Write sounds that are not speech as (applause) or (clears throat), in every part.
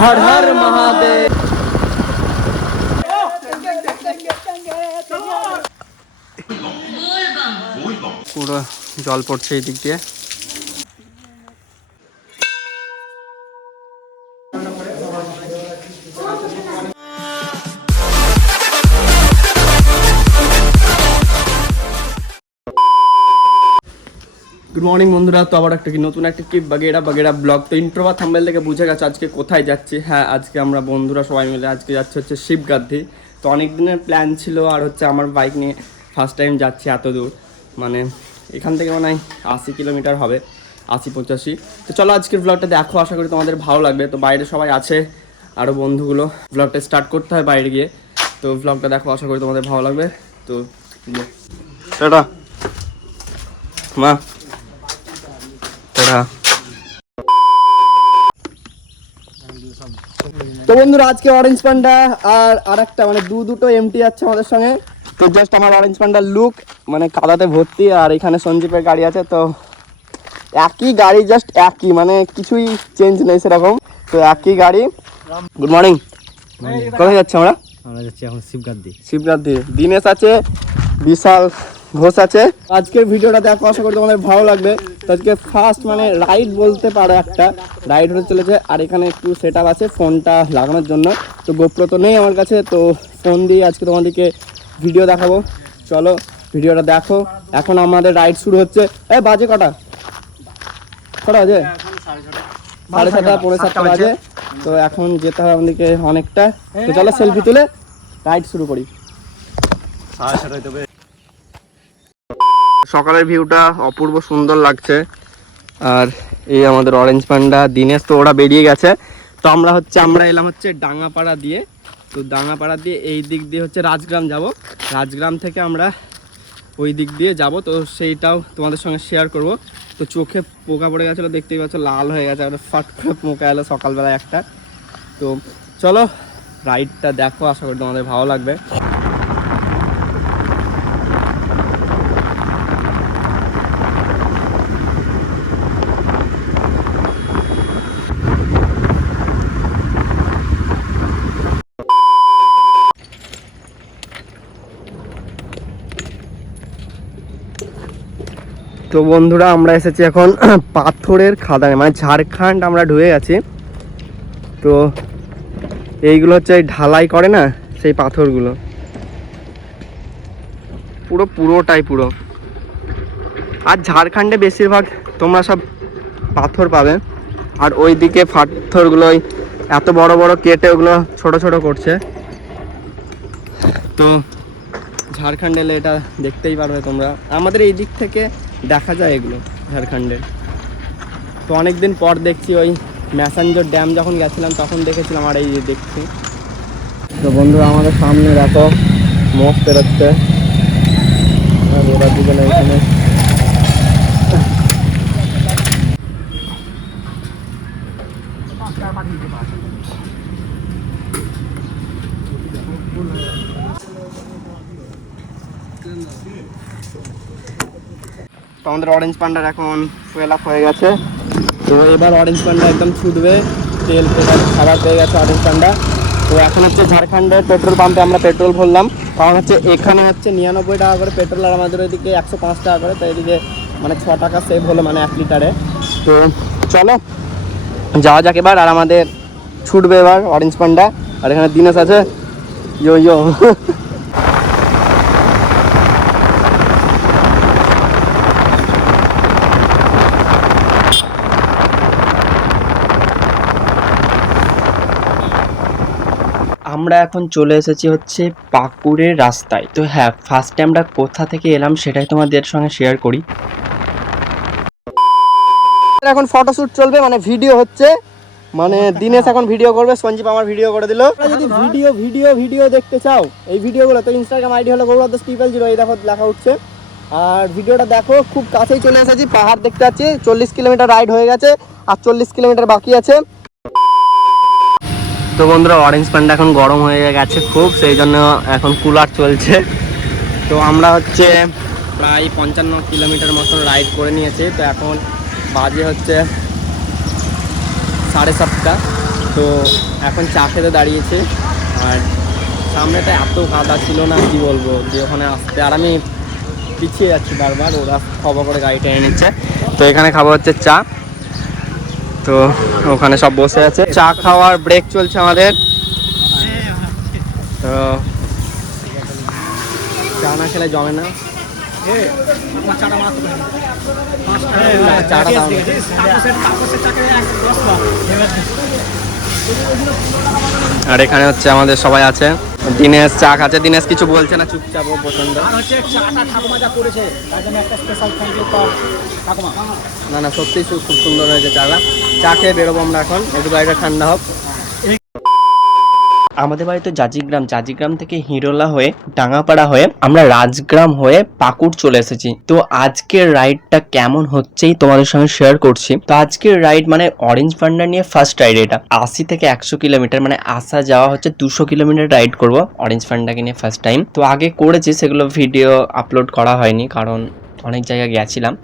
হর হর মহাদেব। পুরো জল পড়ছে এই দিক দিয়ে। গুড মর্নিং বন্ধুরা। তো আবার একটা কি নতুন একটা কি বাগেরা বাগেরা ব্লগ। তো ইন্ট্রো বা থাম্বেল থেকে বুঝে গেছে আজকে কোথায় যাচ্ছি? হ্যাঁ আজকে আমরা বন্ধুরা সবাই মিলে আজকে যাচ্ছে হচ্ছে শিবগাদ্ধি। তো অনেক দিনের প্ল্যান ছিল আর হচ্ছে আমার বাইক নিয়ে ফার্স্ট টাইম যাচ্ছি এত দূর। মানে এখান থেকে মনে হয় আশি কিলোমিটার হবে, আশি পঁচাশি। তো চলো আজকের ব্লগটা দেখো, আশা করি তোমাদের ভালো লাগবে। তো বাইরে সবাই আছে আরও বন্ধুগুলো। ব্লগটা স্টার্ট করতে হয় বাইরে গিয়ে। তো ব্লগটা দেখো, আশা করি তোমাদের ভালো লাগবে। তো মা। টাটা তো বন্ধুরা আজকে অরেঞ্জ পান্ডা আর আরেকটা মানে দু দুটো এমটি যাচ্ছে আমাদের সঙ্গে। তো জাস্ট আমার অরেঞ্জ পান্ডার লুক মানে কাদাতে ভর্তি আর এখানে সঞ্জীবের গাড়ি আছে তো একই গাড়ি জাস্ট একই মানে কিছুই চেঞ্জ নেই সেরকম। তো একই গাড়ি। গুড মর্নিং কোথায় যাচ্ছি আমরা? আমরা যাচ্ছি এখন শিবগাদ্দি। শিবরাত দিয়ে দিনেশ আছে বিশাল ঘোষ আছে। আজকের ভিডিওটা দেখো আশা করি তোমাদের ভালো লাগবে। তো আজকে ফার্স্ট মানে রাইড বলতে পারো একটা। রাইড হতে চলেছে আর এখানে একটু সেট আছে ফোনটা লাগানোর জন্য। তো গোপ্রো তো নেই আমার কাছে তো ফোন দিয়ে আজকে তোমাদেরকে ভিডিও দেখাবো। চলো ভিডিওটা দেখো। এখন আমাদের রাইড শুরু হচ্ছে। এ বাজে কটা? কটা বাজে? সাড়ে সাতটা পৌনে সাতটা বাজে। তো এখন যেতে হবে আমাদেরকে অনেকটা। তো চলো সেলফি তুলে রাইড শুরু করি। সকালের ভিউটা অপূর্ব সুন্দর লাগছে। আর এই আমাদের অরেঞ্জ পান্ডা দিনেশ তো ওরা বেরিয়ে গেছে। তো আমরা হচ্ছে, আমরা এলাম হচ্ছে ডাঙ্গাপাড়া দিয়ে। তো ডাঙ্গাপাড়া দিয়ে এই দিক দিয়ে হচ্ছে রাজগ্রাম যাব। রাজগ্রাম থেকে আমরা ওই দিক দিয়ে যাব। তো সেইটাও তোমাদের সঙ্গে শেয়ার করব। তো চোখে পোকা পড়ে গেছিল, দেখতেই পাচ্ছ, লাল হয়ে গেছে। আর ফাট করে পোকা এলো সকালবেলা একটা। তো চলো রাইডটা দেখো, আশা করি তোমাদের ভালো লাগবে। তো বন্ধুরা, আমরা এসেছি এখন (clears throat) পাথরের খাদানে মানে ঝাড়খণ্ড আমরা ঢুকে গেছি। তো এইগুলো হচ্ছে ঢালাই করে না, সেই পাথরগুলো। পুরো, পুরোটাই পুরো। আর ঝাড়খণ্ডে বেশিরভাগ তোমরা সব পাথর পাবে। আর ওই দিকে পাথরগুলো এত বড় বড় কেটে ওগুলো ছোট ছোট করছে। তো ঝাড়খণ্ড এলে এটা দেখতেই পারবে তোমরা। আমাদের এই দিক থেকে দেখা যায় এগুলো ঝাড়খণ্ডের। তো অনেক দিন পর দেখছি ওই ম্যাসাঞ্জোর ড্যাম যখন গেছিলাম, তখন দেখেছিলাম আর এই যে দেখছি। তো বন্ধুরা, আমাদের সামনে দেখো মোষ দুজনে এখানে। তো আমাদের অরেঞ্জ পান্ডার এখন ফুয়েল আপ হয়ে গেছে। তো এবার অরেঞ্জ পান্ডা একদম ছুটবে। তেল পেটার খাবার পেয়ে গেছে অরেঞ্জ পান্ডা। তো এখন হচ্ছে ঝাড়খণ্ডের পেট্রোল পাম্পে আমরা পেট্রোল ভরলাম। কারণ হচ্ছে এখানে হচ্ছে নিরানব্বই টাকা করে পেট্রোল আর আমাদের ওইদিকে একশো পাঁচ টাকা করে, তো এদিকে মানে ছ টাকা সেভ হলো মানে এক লিটারে। তো চলো, যাওয়া যাক এবার। আর আমাদের ছুটবে এবার অরেঞ্জ পান্ডা। আর এখানে দিনেশ আছে। ইয়ো ইয়ো। আমরা এখন চলে এসেছি হচ্ছে পাকুড়ের রাস্তায়। তো হ্যাঁ ফার্স্টে আমরা কোথা থেকে এলাম সেটাই তোমাদের সঙ্গে শেয়ার করি। এখন ফটোশুট চলবে মানে ভিডিও হচ্ছে। মানে দিনেশ এখন ভিডিও করবে, সঞ্জীব আমার ভিডিও করে দিল। যদি ভিডিও ভিডিও ভিডিও দেখতে চাও, এই ভিডিওগুলো তো ইনস্টাগ্রাম আইডি হলো গৌরব দাস ট্রিপল জিরো এই দেখো, লেখা উঠছে। আর ভিডিওটা দেখো, খুব কাছেই চলে এসেছি, পাহাড় দেখতে পাচ্ছি চল্লিশ কিলোমিটার রাইড হয়ে গেছে, আর চল্লিশ কিলোমিটার বাকি আছে। তো বন্ধুরা অরেঞ্জ প্যান্ট এখন গরম হয়ে গেছে খুব, সেই জন্য এখন কুলার চলছে। তো আমরা হচ্ছে প্রায় পঞ্চান্ন কিলোমিটার মতন রাইড করে নিয়েছি, তো এখন বাজে হচ্ছে সাড়ে সাতটা। তো এখন চা খেতে দাঁড়িয়েছে, আর সামনেটা এত কাদা ছিল না, কি বলব, যে ওখানে আসতে আর আমি পিছিয়ে যাচ্ছি বারবার, ওরা খবর করে গাড়ি টেনে নিচ্ছে তো এখানে খাবার হচ্ছে চা। তো ওখানে সব বসে আছে। চা খাওয়ার ব্রেক চলছে আমাদের। তো চা না খেলে জমে না। আর এখানে হচ্ছে আমাদের সবাই আছে। দিনেশ চা খাচ্ছে। দিনেশ কিছু বলছে না চুপচাপ পছন্দ আর হচ্ছে চাটা ঠাকুমা যা করেছে তার জন্য একটা স্পেশাল থ্যাংক ইউ ঠাকুমা। না না সত্যিই খুব সুন্দর হয়েছে চাটা। চা খেয়ে বেরোবো আমরা এখন। একটু গাড়িটা ঠান্ডা হোক। আমাদের বাড়ি তো জাজিগ্রাম জাজিগ্রাম থেকে হিরোলা হয়ে ডাঙ্গাপাড়া হয়ে আমরা রাজগ্রাম হয়ে পাকুড় চলে এসেছি। তো আজকের রাইডটা কেমন হচ্ছেই তোমাদের সঙ্গে শেয়ার করছি। তো আজকের রাইড মানে অরেঞ্জ পান্ডা নিয়ে ফার্স্ট রাইড এটা। আশি থেকে একশো কিলোমিটার মানে আসা যাওয়া হচ্ছে দুশো কিলোমিটার রাইড করব অরেঞ্জ পান্ডাকে নিয়ে ফার্স্ট টাইম তো আগে করেছি, সেগুলো ভিডিও আপলোড করা হয়নি, কারণ অনেক জায়গায় গেছিলাম।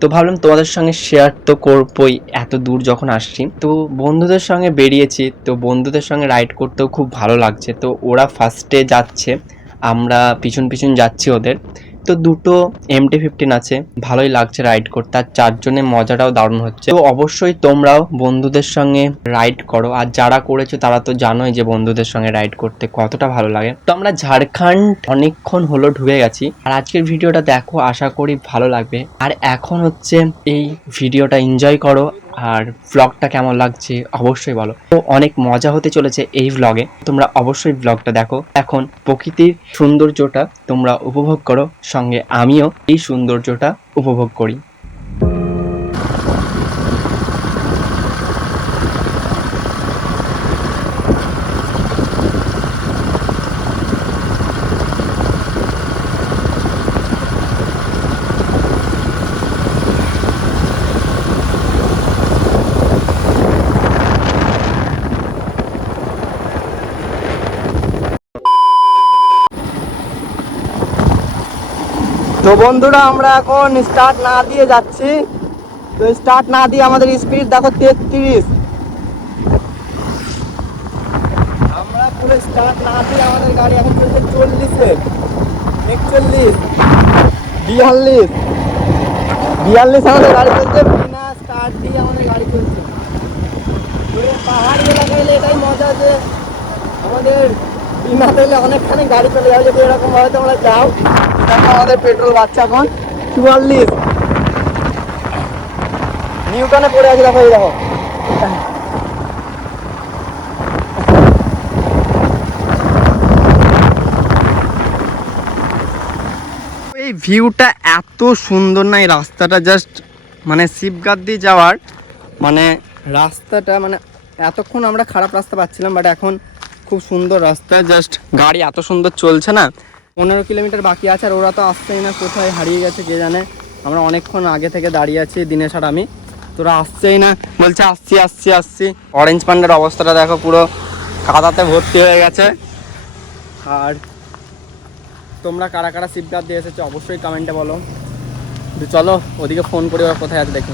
তো ভাবলাম তোমাদের সঙ্গে শেয়ার তো করবই এত দূর যখন আসছি। তো বন্ধুদের সঙ্গে বেরিয়েছি, তো বন্ধুদের সঙ্গে রাইড করতেও খুব ভালো লাগছে। তো ওরা ফার্স্টে যাচ্ছে, আমরা পিছন পিছন যাচ্ছি ওদের। তো দুটো এমটি ফিফটিন আছে, ভালোই লাগছে রাইড করতে, আর চারজনের মজাটাও দারুণ হচ্ছে। তো অবশ্যই তোমরাও বন্ধুদের সঙ্গে রাইড করো, আর যারা করেছ তারা তো জানোই যে বন্ধুদের সঙ্গে রাইড করতে কতটা ভালো লাগে। তো আমরা ঝাড়খণ্ড অনেকক্ষণ হলো ঢুকে গেছি, আর আজকের ভিডিওটা দেখো, আশা করি ভালো লাগবে। আর এখন হচ্ছে এই ভিডিওটা এনজয় করো আর ব্লগটা কেমন লাগছে অবশ্যই বলো। তো অনেক মজা হতে চলেছে এই ব্লগে তোমরা অবশ্যই ব্লগটা দেখো। এখন প্রকৃতির সৌন্দর্যটা তোমরা উপভোগ করো। সঙ্গে আমিও এই সৌন্দর্যটা উপভোগ করি। তো বন্ধুরা, আমরা এখন স্টার্ট না দিয়ে যাচ্ছি। তো স্টার্ট না দিয়ে আমাদের স্পিড দেখো তেত্রিশ। আমরা পুরো স্টার্ট না দিয়ে আমাদের গাড়ি এখন চলছে চল্লিশে। একচল্লিশ, বিয়াল্লিশ। বিয়াল্লিশ আমাদের গাড়ি চলছে, বিনা স্টার্ট দিয়ে আমাদের গাড়ি চলছে। পাহাড়ি এলাকায় এলে এটাই মজা যে আমাদের অনেকখানি গাড়ি চলে যাও। আমাদের পেট্রোল এখন এই এই ভিউটা এত সুন্দর না, এই রাস্তাটা জাস্ট মানে শিবগাদ দিয়ে যাওয়ার। মানে রাস্তাটা মানে এতক্ষণ আমরা খারাপ রাস্তা পাচ্ছিলাম বাট এখন খুব সুন্দর রাস্তা জাস্ট গাড়ি এত সুন্দর চলছে না। পনেরো কিলোমিটার বাকি আছে আর ওরা তো আসছেই না, কোথায় হারিয়ে গেছে কে জানে। আমরা অনেকক্ষণ আগে থেকে দাঁড়িয়ে আছি, দিনেশ আর আমি। তোরা আসছেই না, বলছে আসছি আসছি আসছি। অরেঞ্জ পান্ডার অবস্থাটা দেখো পুরো কাদাতে ভর্তি হয়ে গেছে। আর তোমরা কারা কারা শিবগাদ দিয়ে এসেছ অবশ্যই কমেন্টে বলো। চলো, ওদিকে ফোন করে কোথায় আছে দেখি।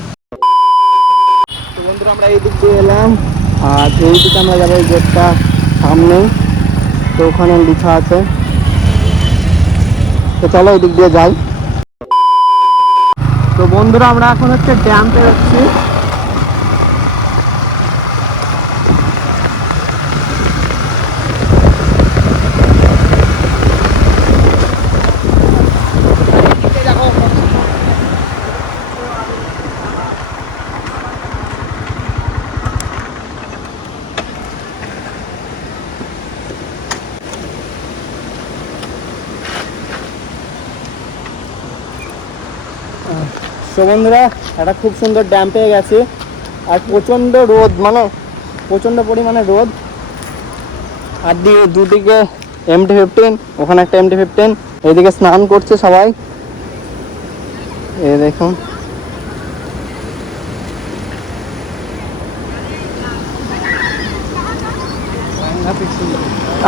তো বন্ধুরা, আমরা এই দিক দিয়ে এলাম। আর এই দিকে আমরা যাব এই গেটটা। সামনে, তো ওখানে লিখা আছে। তো চলো এদিক দিক দিয়ে যাই। তো বন্ধুরা, আমরা এখন হচ্ছে ড্যাম পেরোচ্ছি তো বন্ধুরা, একটা খুব সুন্দর ড্যাম পেয়ে গেছে। আর প্রচণ্ড রোদ মানে প্রচণ্ড পরিমাণে রোদ। আর দিয়ে দুদিকে এমটি ফিফটিন ওখানে একটা এমটি ফিফটিন এইদিকে স্নান করছে সবাই। এ দেখুন।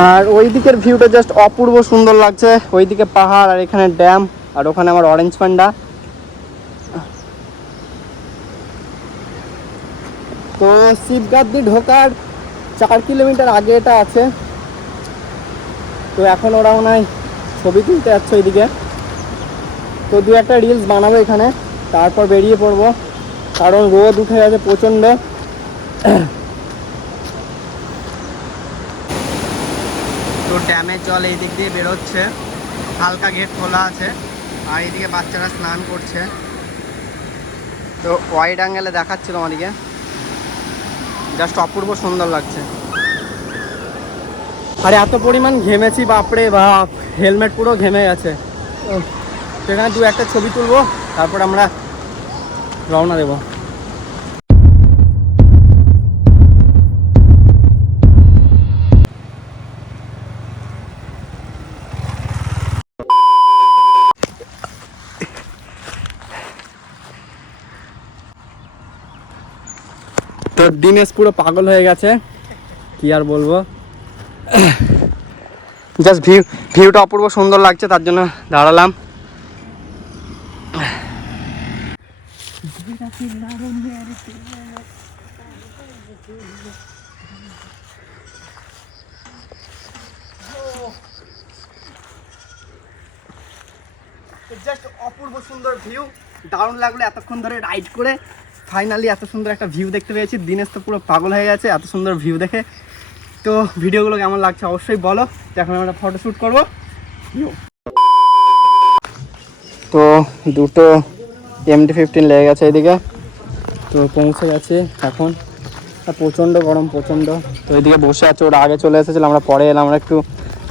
আর ওই দিকের ভিউটা জাস্ট অপূর্ব সুন্দর লাগছে। ওইদিকে পাহাড় আর এখানে ড্যাম আর ওখানে আমার অরেঞ্জ পান্ডা তো শিবগাদ্দি ঢোকার চার কিলোমিটার আগে এটা আছে। তো এখন ওরা হয় ছবি তুলতে যাচ্ছে ওইদিকে। তো দু একটা রিলস বানাবো এখানে, তারপর বেরিয়ে পড়ব। কারণ রোদ উঠে গেছে প্রচণ্ড। তো ড্যামের জল এই দিক দিয়ে বেরোচ্ছে। হালকা গেট খোলা আছে, আর এইদিকে বাচ্চারা স্নান করছে। তো ওয়াইড অ্যাঙ্গেলে দেখাচ্ছে তোমাদিকে জাস্ট অপূর্ব সুন্দর লাগছে। আরে, এত পরিমাণ ঘেমেছি, বাপরে বাপ। হেলমেট পুরো ঘেমে গেছে। সেখানে দু একটা ছবি তুলবো, তারপর আমরা রওনা দেবো। দিনেশ পুরো পাগল হয়ে গেছে। কি আর বলব? জাস্ট ভিউ ভিউটা অপূর্ব সুন্দর লাগছে, তার জন্য দাঁড়ালাম। জাস্ট অপূর্ব সুন্দর ভিউ দারুণ লাগল এতক্ষণ ধরে রাইড করে। ফাইনালি এত সুন্দর একটা ভিউ দেখতে পেয়েছি। দিনেশ তো পুরো পাগল হয়ে গেছে, এত সুন্দর ভিউ দেখে। তো ভিডিওগুলো কেমন লাগছে অবশ্যই বলো। এখন আমরা ফটোশ্যুট করব। তো দুটো এম এমডি ফিফটিন লেগে গেছে এদিকে। তো পৌঁছে গেছে এখন। প্রচণ্ড গরম, প্রচণ্ড। তো এদিকে বসে আছে, ওরা আগে চলে এসেছিল, আমরা পরে এলাম, আমরা একটু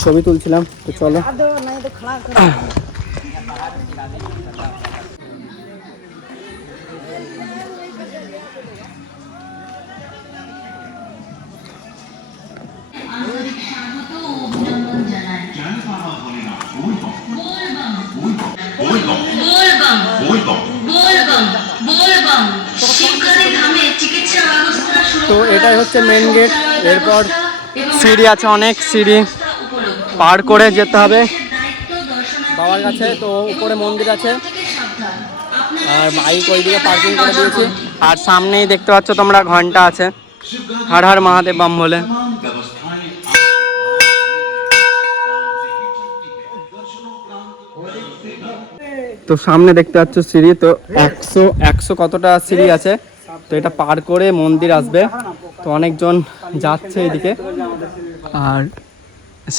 ছবি তুলছিলাম। তো চলো। তো এটাই হচ্ছে মেন গেট এরপর সিঁড়ি আছে, অনেক সিঁড়ি পার করে যেতে হবে। বাবার কাছে, তো উপরে মন্দির আছে। আর বাইক ওইদিকে পার্কিং করে দিয়েছি। আর সামনেই দেখতে পাচ্ছ তোমরা ঘণ্টা আছে। হর হর মহাদেব বাম বলে। তো সামনে দেখতে পাচ্ছ সিঁড়ি, তো একশো একশো কতটা সিঁড়ি আছে? তো এটা পার করে মন্দির আসবে। তো অনেকজন যাচ্ছে এদিকে। আর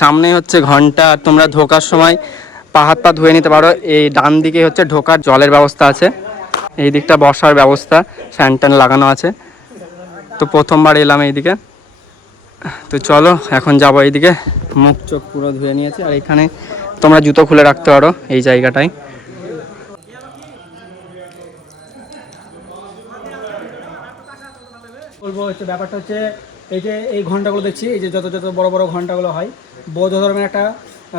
সামনে হচ্ছে ঘণ্টা, আর তোমরা ঢোকার সময় পা হাত পা ধুয়ে নিতে পারো। এই ডান দিকে হচ্ছে ঢোকার জলের ব্যবস্থা আছে। এই দিকটা বসার ব্যবস্থা, ফ্যান ট্যান লাগানো আছে। তো প্রথমবার এলাম এইদিকে। তো চলো, এখন যাব এইদিকে। মুখ চোখ পুরো ধুয়ে নিয়েছি। আর এখানে তোমরা জুতো খুলে রাখতে পারো এই জায়গাটায়। বলব হচ্ছে ব্যাপারটা হচ্ছে এই যে এই ঘন্টাগুলো দেখছি, এই যে যত যত বড় বড় ঘন্টাগুলো হয়, বৌদ্ধ ধর্মের একটা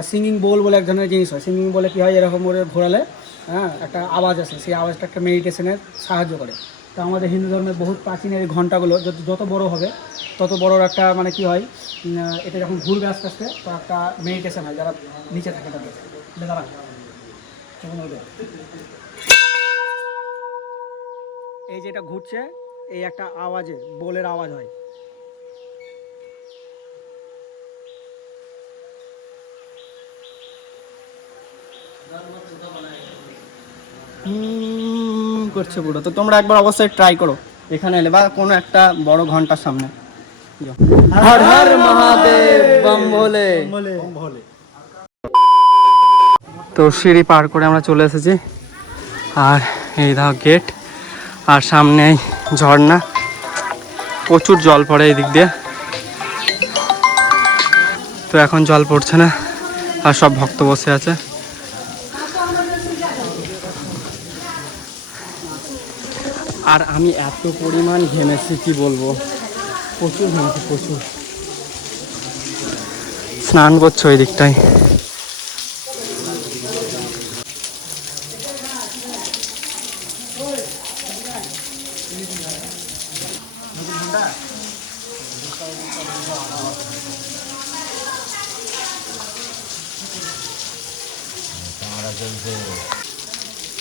সিঙ্গিং বোল বলে এক ধরনের জিনিস হয়। সিঙ্গিং বলে কী হয়, এরকম করে ঘোরালে হ্যাঁ একটা আওয়াজ আসে, সেই আওয়াজটা একটা মেডিটেশনের সাহায্য করে। তো আমাদের হিন্দু ধর্মের বহুত প্রাচীন এই ঘন্টাগুলো, যত যত বড় হবে, তত বড় একটা মানে কি হয় এটা যখন ঘুরবে আস্তে আস্তে, তো একটা মেডিটেশন হয়, যারা নিচে থাকে তাদের। দাঁড়া। এই যেটা ঘুরছে এই একটা আওয়াজে বোলের আওয়াজ হয়। হুম করছে পুরো তো তোমরা একবার অবশ্যই ট্রাই করো। এখানে এলে বা কোনো একটা বড় ঘণ্টার সামনে। যাও। হর হর মহাদেব বম ভোলে তো সিঁড়ি পার করে আমরা চলে এসেছি। আর এই দাও গেট। আর সামনে এই ঝর্ণা। প্রচুর জল পড়ে এই দিক দিয়ে। তো এখন জল পড়ছে না, আর সব ভক্ত বসে আছে। আর আমি এত পরিমাণ ঘেমেছি, কি বলব? প্রচুর ঘেমেছি, প্রচুর। স্নান করছ ওই দিকটায়।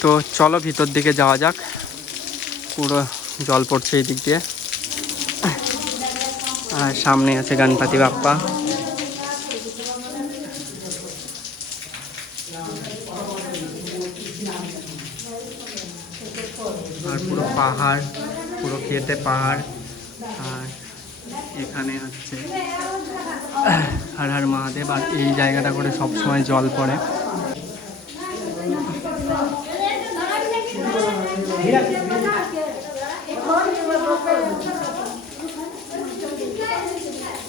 তো চলো ভিতর দিকে যাওয়া যাক। পুরো জল পড়ছে এই দিক দিয়ে। আর সামনে আছে গণপতি বাপ্পা। আর পুরো পাহাড়, পুরো খেতে পাহাড়। এখানে হচ্ছে হর হর মহাদেব আর এই জায়গাটা করে সবসময় জল পড়ে। GPS signal